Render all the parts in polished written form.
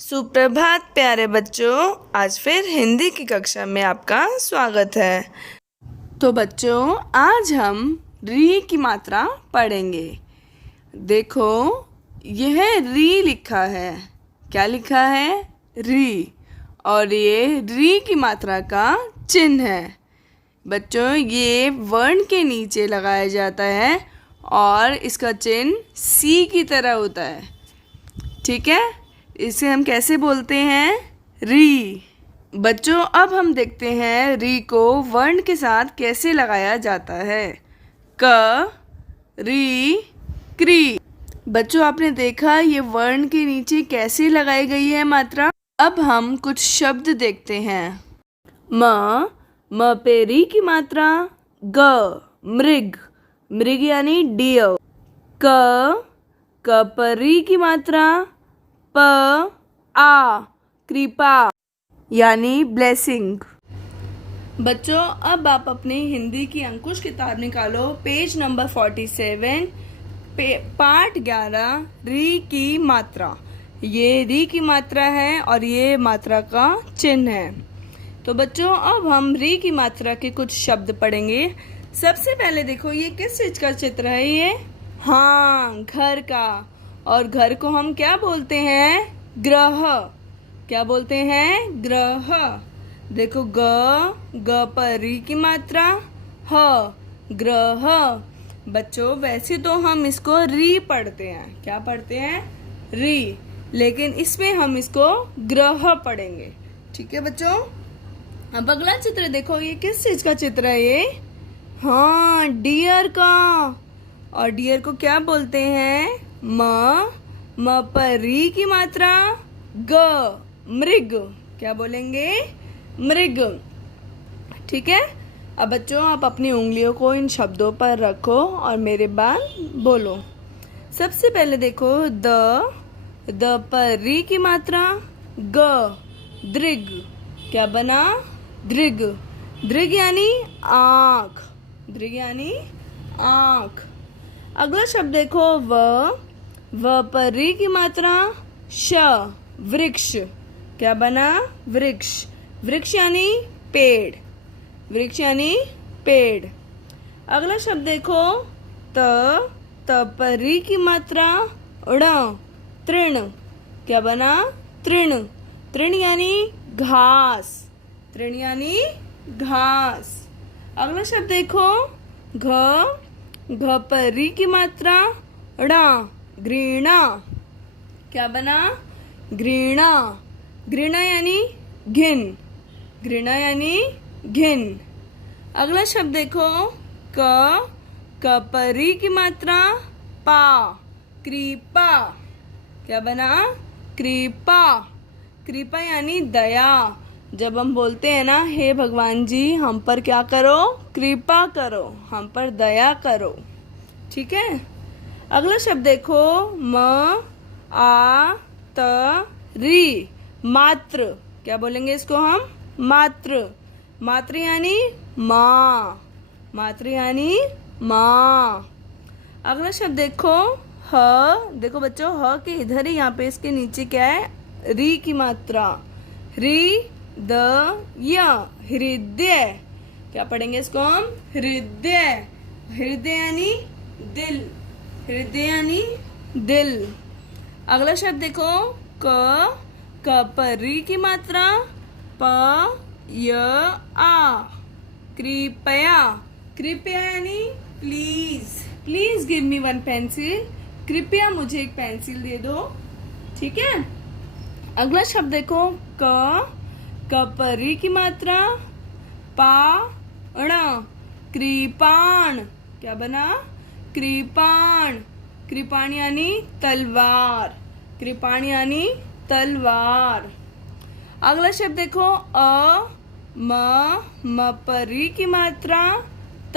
सुप्रभात प्यारे बच्चों, आज फिर हिंदी की कक्षा में आपका स्वागत है। तो बच्चों, आज हम री की मात्रा पढ़ेंगे। देखो, यह री लिखा है। क्या लिखा है? री। और ये री की मात्रा का चिन्ह है। बच्चों, ये वर्ण के नीचे लगाया जाता है और इसका चिन्ह सी की तरह होता है। ठीक है, इसे हम कैसे बोलते हैं? री। बच्चों, अब हम देखते हैं री को वर्ण के साथ कैसे लगाया जाता है। क, री, क्री। बच्चों, आपने देखा ये वर्ण के नीचे कैसे लगाई गई है मात्रा। अब हम कुछ शब्द देखते हैं। म पे री की मात्रा ग, मृग। मृग यानी डियर। क पर री की मात्रा प, आ, कृपा यानी ब्लेसिंग। बच्चों, अब आप अपनी हिंदी की अंकुश किताब निकालो, पेज नंबर 47, पाठ 11, री की मात्रा। ये री की मात्रा है और ये मात्रा का चिन्ह है। तो बच्चों, अब हम री की मात्रा के कुछ शब्द पढ़ेंगे। सबसे पहले देखो, ये किस चीज का चित्र है? ये हाँ, घर का। और घर को हम क्या बोलते हैं? ग्रह। क्या बोलते हैं? ग्रह। देखो, ग पर री की मात्रा ह, ग्रह। बच्चों, वैसे तो हम इसको री पढ़ते हैं। क्या पढ़ते हैं? री। लेकिन इसमें हम इसको ग्रह पढ़ेंगे। ठीक है बच्चों। अब अगला चित्र देखो, ये किस चीज का चित्र है? ये हाँ, डियर का। और डियर को क्या बोलते हैं? म पर री की मात्रा ग, मृग। क्या बोलेंगे? मृग। ठीक है। अब बच्चों, आप अपनी उंगलियों को इन शब्दों पर रखो और मेरे बाद बोलो। सबसे पहले देखो, द पर री की मात्रा ग, दृग। क्या बना? दृग। दृग यानी आँख। दृग यानी आँख। अगला शब्द देखो, व पर री की मात्रा श, वृक्ष। क्या बना? वृक्ष। वृक्ष यानी पेड़। वृक्ष यानी पेड़। अगला शब्द देखो, त पर री की मात्रा ण, तृण। क्या बना? तृण। तृण यानी घास। तृण यानी घास। अगला शब्द देखो, घ पर री की मात्रा णा, घृणा। क्या बना? घृणा। घृणा यानी घिन। घृणा यानी घिन। अगला शब्द देखो, क पर री की मात्रा पा, कृपा। क्या बना? कृपा। कृपा यानी दया। जब हम बोलते हैं ना, हे भगवान जी, हम पर क्या करो? कृपा करो, हम पर दया करो। ठीक है। अगला शब्द देखो, आ त री, मात्र। क्या बोलेंगे इसको हम? मात्र। मात्र यानी माँ। मात्र यानी माँ। अगला शब्द देखो, ह। देखो बच्चों, ह के इधर ही यहाँ पे इसके नीचे क्या है? री की मात्रा। री द य, हृदय। क्या पढ़ेंगे इसको हम? हृदय। हृदय यानी दिल। हृदय यानी दिल। अगला शब्द देखो, क पर री की मात्रा प, य, आ, कृपया। कृपया यानी please. Please give me one pencil. कृपया मुझे एक पेंसिल दे दो। ठीक है। अगला शब्द देखो, क पर री की मात्रा पा, ण, कृपाण। क्या बना? कृपाण। कृपाण यानी तलवार। कृपाण यानी तलवार। अगला शब्द देखो, म पर री की मात्रा त,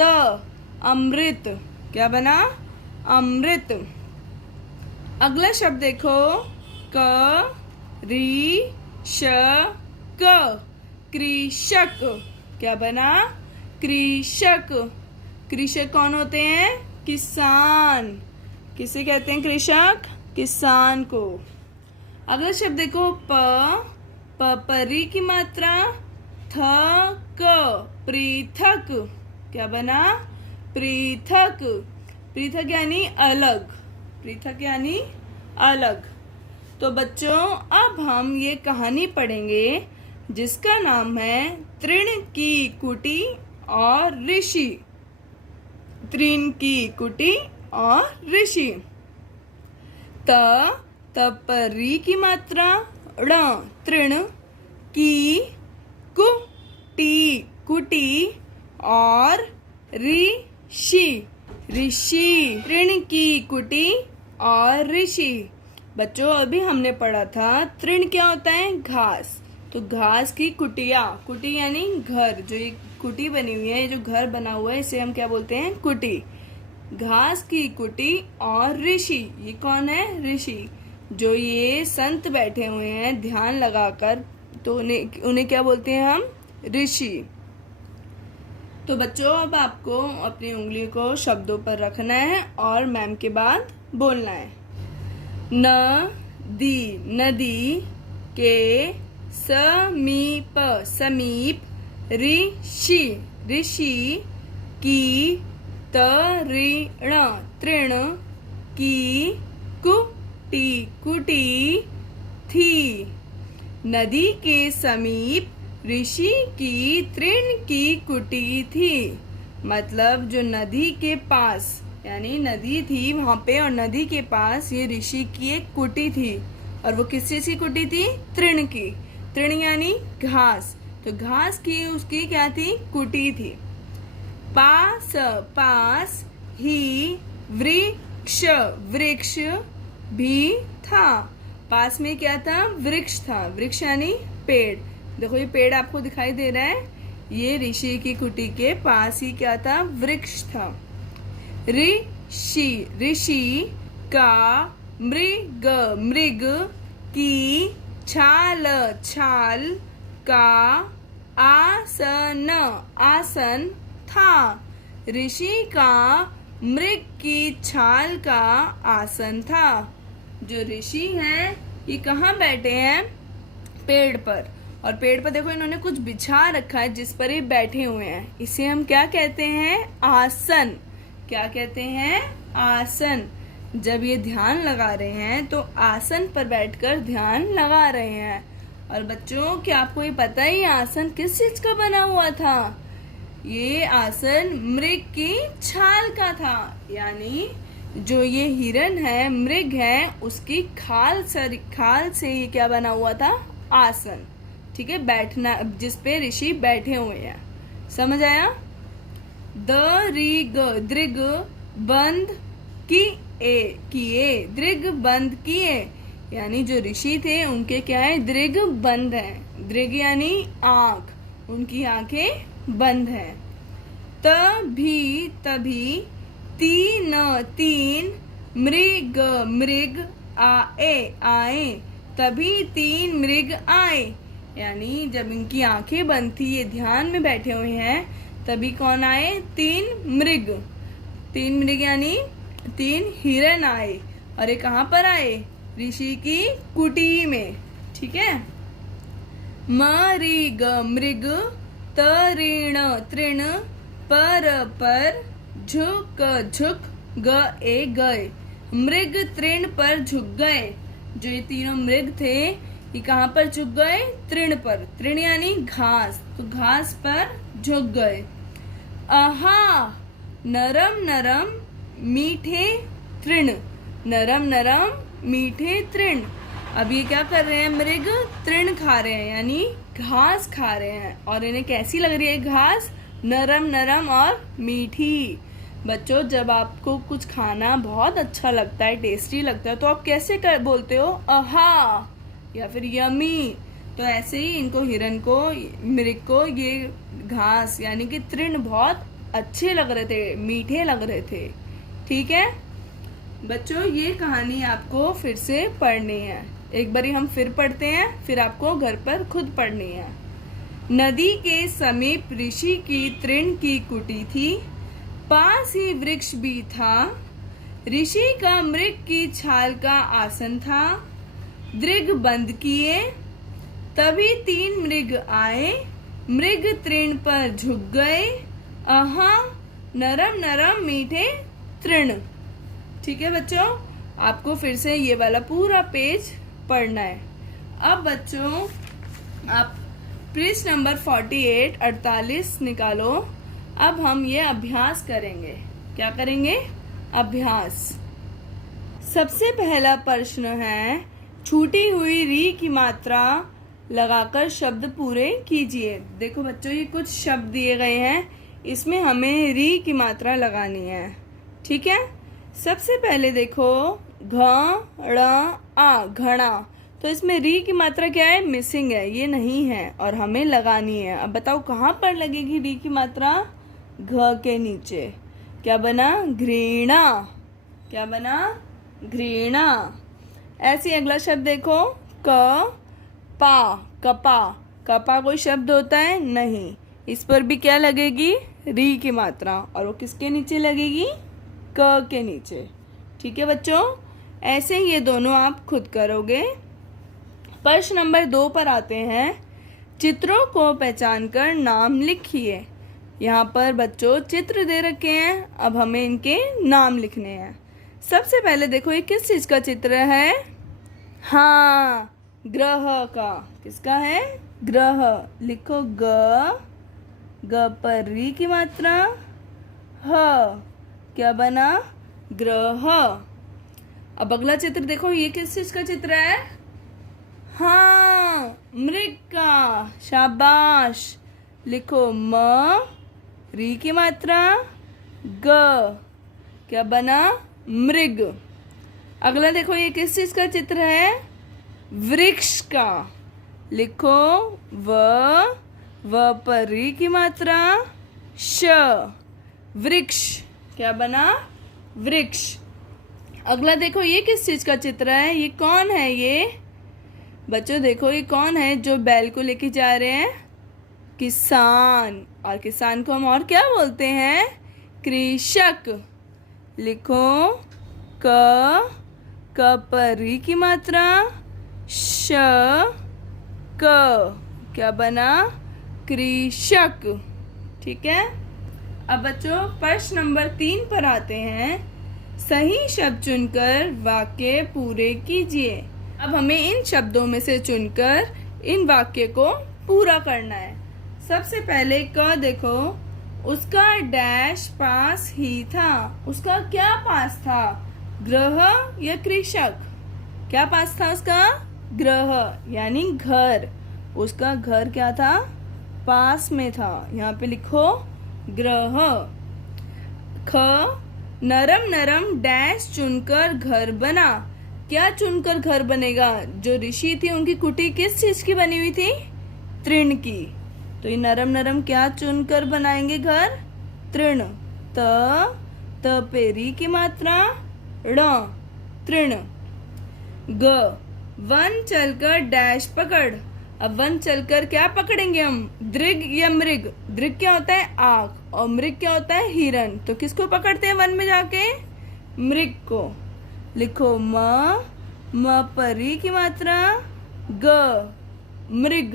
अमृत। क्या बना? अमृत। अगला शब्द देखो, क री श क, कृषक। क्या बना? कृषक। कृषक कौन होते हैं? किसान। किसे कहते हैं कृषक? किसान को। अगला शब्द देखो परी की मात्रा थ क, पृथक। क्या बना? पृथक। पृथक यानी अलग, पृथक यानी अलग। तो बच्चों अब हम ये कहानी पढ़ेंगे जिसका नाम है तृण की कुटी और ऋषि। तृण की कुटी और ऋषि। तपरी की मात्रा ण, तृण की कुटी, कुटी और ऋषि, ऋषि। तृण की कुटी और ऋषि। बच्चों अभी हमने पढ़ा था तृण क्या होता है? घास। तो घास की कुटिया, कुटी यानी घर, जो एक कुटी बनी हुई है, जो घर बना हुआ है, इसे हम क्या बोलते हैं? कुटी। घास की कुटी और ऋषि, ये कौन है? ऋषि। जो ये संत बैठे हुए हैं ध्यान लगाकर, तो उन्हें क्या बोलते हैं हम? ऋषि। तो बच्चों अब आपको अपनी उंगली को शब्दों पर रखना है और मैम के बाद बोलना है। नदी, नदी के समीप, समीप। ऋषि, ऋषि की तृण, तृण की कुटी, कुटी थी। नदी के समीप ऋषि की तृण की कुटी थी। मतलब जो नदी के पास, यानी नदी थी वहां पे, और नदी के पास ये ऋषि की एक कुटी थी। और वो किस चीज की कुटी थी? तृण की। तृण यानी घास। तो घास की उसकी क्या थी? कुटी थी। पास, पास ही वृक्ष, वृक्ष भी था। पास में क्या था? वृक्ष था। वृक्ष यानी पेड़। देखो ये पेड़ आपको दिखाई दे रहा है, ये ऋषि की कुटी के पास ही क्या था? वृक्ष था। ऋषि, ऋषि का मृग, मृग की छाल, छाल का आसन, आसन था। ऋषि का मृग की छाल का आसन था। जो ऋषि हैं ये कहाँ बैठे हैं? पेड़ पर। और पेड़ पर देखो इन्होंने कुछ बिछा रखा है जिस पर ये बैठे हुए हैं। इसे हम क्या कहते हैं? आसन। क्या कहते हैं? आसन। जब ये ध्यान लगा रहे हैं तो आसन पर बैठकर ध्यान लगा रहे हैं। और बच्चों क्या आपको ये पता है ये आसन किस चीज का बना हुआ था? ये आसन मृग की छाल का था। यानी जो ये हिरन है, मृग है, उसकी खाल से ये क्या बना हुआ था? आसन। ठीक है, बैठना, जिस पे ऋषि बैठे हुए हैं। समझ आया? दृग बंद किए, दृग बंद किए। यानी जो ऋषि थे उनके क्या है? दृग बंद है। दृग यानी आंख, उनकी आंखें बंद है। तभी तीन मृग, मृग आए। तभी 3 मृग आए। यानी जब इनकी आंखें बंद थी, ये ध्यान में बैठे हुए हैं, तभी कौन आए? 3 मृग। 3 मृग यानी 3 हिरन आए। और ये कहाँ पर आए? ऋषि की कुटी में। ठीक है। मृग, मृग तृण, तृण पर झुक गए। मृग तृण पर झुक गए। जो ये तीनों मृग थे ये कहाँ पर झुक गए? तृण पर। तृण यानी घास, तो घास पर झुक गए। आहा, नरम नरम मीठे तृण, नरम नरम मीठे तृण। अब ये क्या कर रहे हैं? मृग तृण खा रहे हैं, यानी घास खा रहे हैं। और इन्हें कैसी लग रही है घास? नरम नरम और मीठी। बच्चों जब आपको कुछ खाना बहुत अच्छा लगता है, टेस्टी लगता है, तो आप कैसे बोलते हो? आहा या फिर यमी। तो ऐसे ही इनको, हिरन को, मृग को ये घास यानी कि तृण बहुत अच्छे लग रहे थे, मीठे लग रहे थे। ठीक है बच्चों, ये कहानी आपको फिर से पढ़नी है। एक बारी हम फिर पढ़ते हैं, फिर आपको घर पर खुद पढ़नी है। नदी के समीप ऋषि की तृण की कुटी थी, पास ही वृक्ष भी था। ऋषि का मृग की छाल का आसन था। दृग बंद किए, तभी 3 मृग आए, मृग तृण पर झुक गए, आहा नरम नरम मीठे तृण। ठीक है बच्चों, आपको फिर से ये वाला पूरा पेज पढ़ना है। अब बच्चों आप पृष्ठ नंबर 48 निकालो। अब हम ये अभ्यास करेंगे। क्या करेंगे? अभ्यास। सबसे पहला प्रश्न है, छूटी हुई री की मात्रा लगाकर शब्द पूरे कीजिए। देखो बच्चों, ये कुछ शब्द दिए गए हैं, इसमें हमें री की मात्रा लगानी है। ठीक है, सबसे पहले देखो घड़ा, घड़ा। तो इसमें री की मात्रा क्या है? मिसिंग है, ये नहीं है और हमें लगानी है। अब बताओ कहाँ पर लगेगी री की मात्रा? घ के नीचे। क्या बना? घृणा। क्या बना? घृणा। ऐसे अगला शब्द देखो, कपा, कपा। कपा कोई शब्द होता है? नहीं। इस पर भी क्या लगेगी? री की मात्रा, और वो किसके नीचे लगेगी? क के नीचे। ठीक है बच्चों, ऐसे ही ये दोनों आप खुद करोगे। प्रश्न नंबर 2 पर आते हैं। चित्रों को पहचान कर नाम लिखिए। यहाँ पर बच्चों चित्र दे रखे हैं, अब हमें इनके नाम लिखने हैं। सबसे पहले देखो, ये किस चीज का चित्र है? हाँ, ग्रह का। किसका है? ग्रह। लिखो ग पर री की मात्रा, ह। क्या बना? ग्रह। अब अगला चित्र देखो, ये किस चीज का चित्र है? हाँ, मृग का। शाबाश। लिखो म, री की मात्रा, ग। क्या बना? मृग। अगला देखो, ये किस चीज का चित्र है? वृक्ष का। लिखो व पर री की मात्रा, श, वृक्ष। क्या बना? वृक्ष। अगला देखो, ये किस चीज का चित्र है? ये कौन है? ये बच्चों देखो, ये कौन है जो बैल को लेके जा रहे हैं? किसान। और किसान को हम और क्या बोलते हैं? कृषक। लिखो क पर री की मात्रा, श, क। क्या बना? कृषक। ठीक है, अब बच्चों प्रश्न नंबर 3 पर आते हैं। सही शब्द चुनकर वाक्य पूरे कीजिए। अब हमें इन शब्दों में से चुनकर इन वाक्य को पूरा करना है। सबसे पहले क देखो, उसका डैश पास ही था। उसका क्या पास था? ग्रह या कृषक? क्या पास था उसका? ग्रह यानी घर। उसका घर क्या था? पास में था। यहाँ पे लिखो ग्रह। ख, नरम नरम डैश चुनकर घर बना। क्या चुनकर घर बनेगा? जो ऋषि थी उनकी कुटी किस चीज की बनी हुई थी? तृण की। तो ये नरम नरम क्या चुनकर बनाएंगे घर? तृण। त पे री की मात्रा, ण, तृण। ग, वन चलकर डैश पकड़। अब वन चलकर क्या पकड़ेंगे हम? दृग या मृग? दृग क्या होता है? आग, और मृग क्या होता है? हिरण। तो किसको पकड़ते हैं वन में जाके? मृग को। लिखो म पर री की मात्रा, ग, मृग।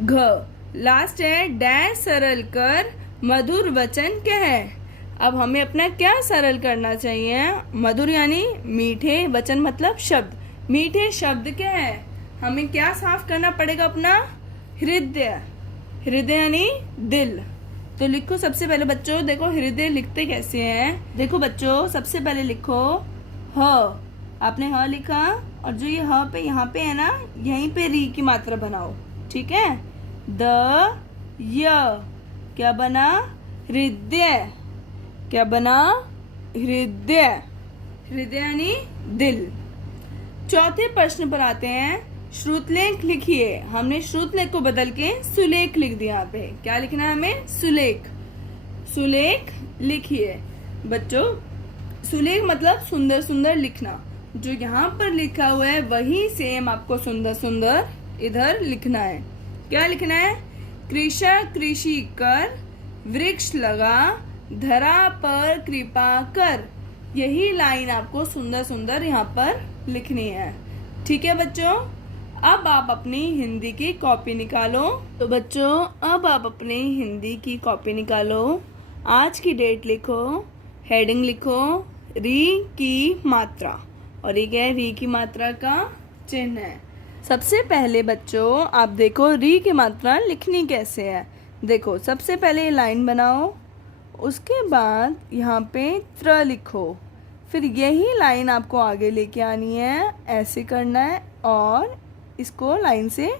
घ, लास्ट है डैश सरल कर मधुर वचन कह। अब हमें अपना क्या सरल करना चाहिए? मधुर यानी मीठे, वचन मतलब शब्द। मीठे शब्द क्या है? हमें क्या साफ करना पड़ेगा? अपना हृदय। हृदय यानी दिल। तो लिखो सबसे पहले बच्चों, देखो हृदय लिखते कैसे हैं। देखो बच्चों, सबसे पहले लिखो ह। आपने ह लिखा, और जो ये ह पे यहाँ पे है ना, यहीं पे री की मात्रा बनाओ। ठीक है। द, य। क्या बना? हृदय। क्या बना? हृदय। हृदय यानी दिल। चौथे प्रश्न पर आते हैं। श्रुतलेख लिखिए। हमने श्रुतलेख को बदल के सुलेख लिख दिया। यहाँ पे क्या लिखना है हमें? सुलेख। सुलेख लिखिए। बच्चों सुलेख मतलब सुंदर सुंदर लिखना। जो यहाँ पर लिखा हुआ है वही सेम आपको सुंदर सुंदर इधर लिखना है। क्या लिखना है? कृषक कृषि कर, वृक्ष लगा, धरा पर कृपा कर। यही लाइन आपको सुंदर सुंदर यहाँ पर लिखनी है। ठीक है बच्चों, अब आप अपनी हिंदी की कॉपी निकालो। तो बच्चों, अब आप अपनी हिंदी की कॉपी निकालो। आज की डेट लिखो, हेडिंग लिखो री की मात्रा, और ये क्या है, री की मात्रा का चिन्ह है। सबसे पहले बच्चों आप देखो री की मात्रा लिखनी कैसे है। देखो सबसे पहले लाइन बनाओ, उसके बाद यहाँ पे त्र लिखो, फिर यही लाइन आपको आगे लेके आनी है, ऐसे करना है और इसको लाइन से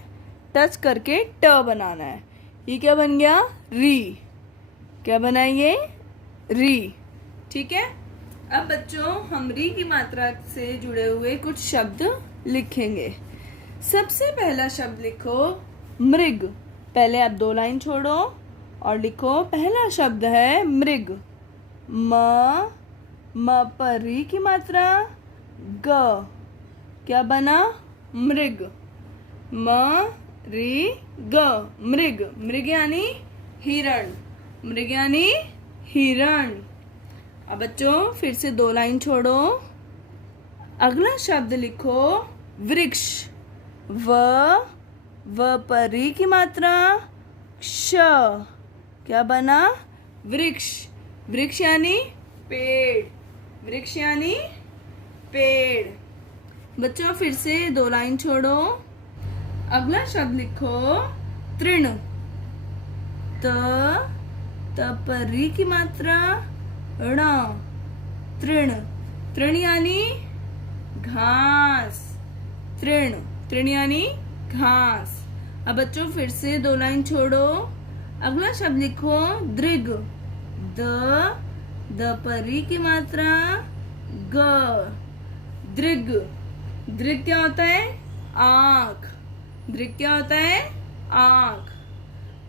टच करके ट बनाना है। ये क्या बन गया, री। क्या बना ये, री। ठीक है, अब बच्चों हम री की मात्रा से जुड़े हुए कुछ शब्द लिखेंगे। सबसे पहला शब्द लिखो मृग। पहले आप 2 लाइन छोड़ो और लिखो, पहला शब्द है मृग। म पर री की मात्रा ग। क्या बना, मृग। म री ग, मृग। मृग यानी हिरण, मृग यानी हिरण। अब बच्चों फिर से 2 लाइन छोड़ो, अगला शब्द लिखो वृक्ष। व पर री की मात्रा क्ष। क्या बना, वृक्ष। वृक्ष यानी पेड़, वृक्ष यानी पेड़। बच्चों फिर से 2 लाइन छोड़ो, अगला शब्द लिखो तृण। त पर री की मात्रा ण, तृण। तृण यानी घास, तृण। तृण यानी घास। अब बच्चों फिर से 2 लाइन छोड़ो, अगला शब्द लिखो दृग। द पर री की मात्रा ग, दृग। दृग क्या होता है, आँख। दृग क्या होता है, आँख।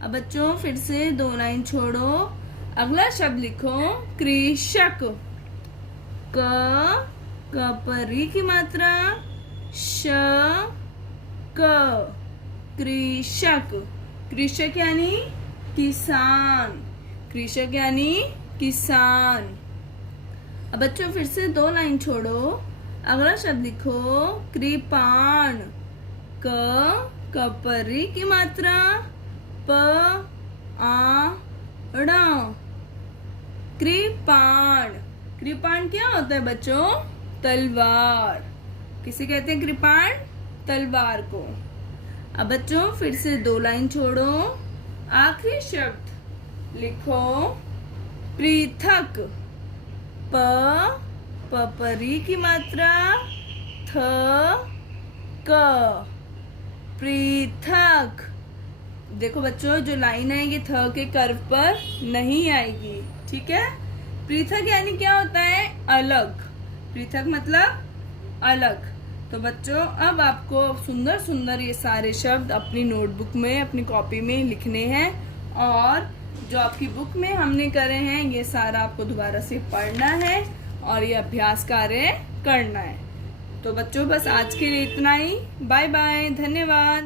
अब बच्चों फिर से 2 लाइन छोड़ो, अगला शब्द लिखो कृषक। क पर री की मात्रा श, क, कृषक। कृषक यानी किसान, कृषक यानी किसान। अब बच्चों फिर से 2 लाइन छोड़ो, अगला शब्द लिखो कृपाण। क पर री की मात्रा प, आ, ण, कृपाण। कृपाण क्या होता है बच्चों, तलवार। किसे कहते हैं कृपाण, तलवार को। अब बच्चों फिर से 2 लाइन छोड़ो, आखिरी शब्द लिखो पृथक। पर री की मात्रा थ, क, पृथक। देखो बच्चों जो लाइन है ये थ के कर्व पर नहीं आएगी, ठीक है। पृथक यानी क्या होता है, अलग। पृथक मतलब अलग। तो बच्चों अब आपको सुंदर सुंदर ये सारे शब्द अपनी नोटबुक में, अपनी कॉपी में लिखने हैं, और जो आपकी बुक में हमने करे हैं ये सारा आपको दोबारा से पढ़ना है और ये अभ्यास कार्य करना है। तो बच्चों बस आज के लिए इतना ही। बाय बाय, धन्यवाद।